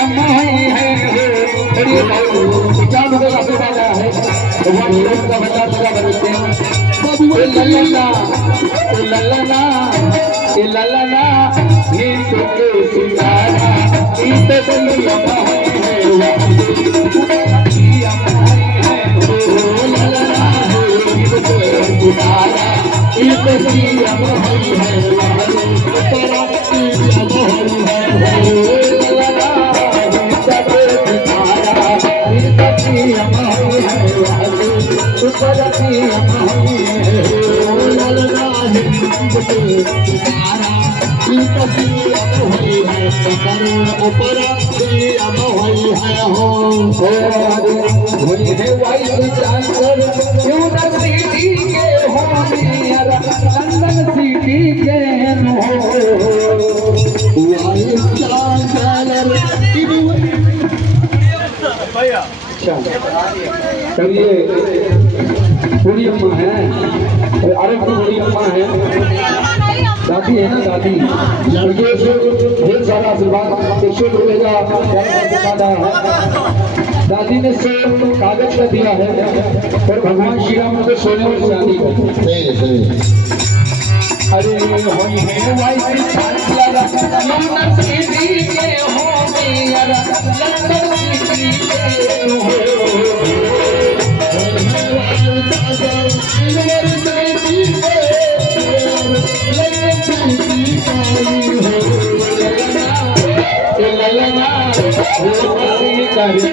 अम्माई है क्या मुझे आशीर्वाद है भगवान शिव का बता दिया बनते हैं ललना ललना ललना नीत के सितारा नीत की अम्माई है ललना नीत के सितारा नीत की अम्माई है तेरा की अम्माई है चलिए बूढ़ी अम्मा है अरे बूढ़ी अम्मा है दादी है ना दादी लड़के से ढेर सारा आशीर्वाद 100 रुपये का दादी ने से कागज का दिया है और भगवान श्री राम को सोने और चांदी का अरे होई है वाई करी